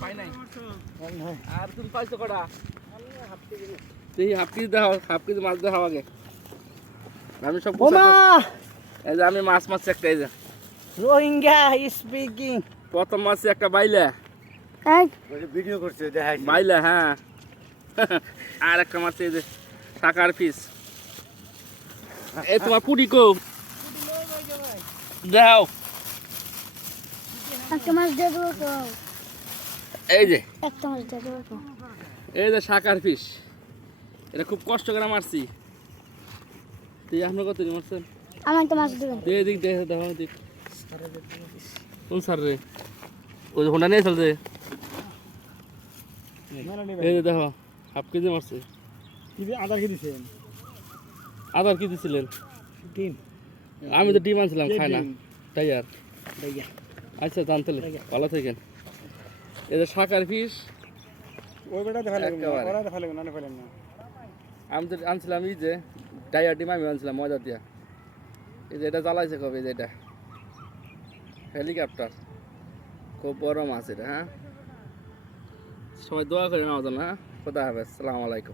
পাই আর তুমি পাইছো কটা? তুই হাফ কেজি দাও হাফ কেজি মাছ আগে আমি সব এই যে আমি মাছ মাছ একটা এই যে। রোহিঙ্গা স্পিকিং প্রথম মাছ একটা বাইলা। ভিডিও করছে দেখাই বাইলা হ্যাঁ। আর একটা মাছ এই যে টাকার পিস এই তোমার পুরি কো দাও একটা মাছ দেবো তো। এই যে। তো। এই যে শাকার ফিস এটা খুব কষ্ট করে মারছি। তুই আপনার কত মারছেন? আমার একটা মাছ দেবেন। দে দিক দেখে দেখো দিক কোন স্যার রে? ওই হোন্ডা নিয়ে চলছে এই যে দেখো হাফ কেজি মারছে। আধার কি দিছেন? আদার কি দিছিলেন? ডিম। আমি তো ডিম আনছিলাম খাই না। তাই আর। আচ্ছা জানতে ভালো থাকেন। এই যে শাকার ফিস ওই বেটা দেখা লাগবে ওরা দেখা লাগবে না না ফেলেন না। আমি তো আনছিলাম এই যে ডাইয়ার ডিম আমি আনছিলাম মজা দিয়া। এই যে এটা জ্বালাইছে কবে যে এটা? হেলিকপ্টার। খুব বড় মাছ এটা হ্যাঁ? সবাই দোয়া করে না হ্যাঁ? খোদা হাফেজ সালাম আলাইকুম।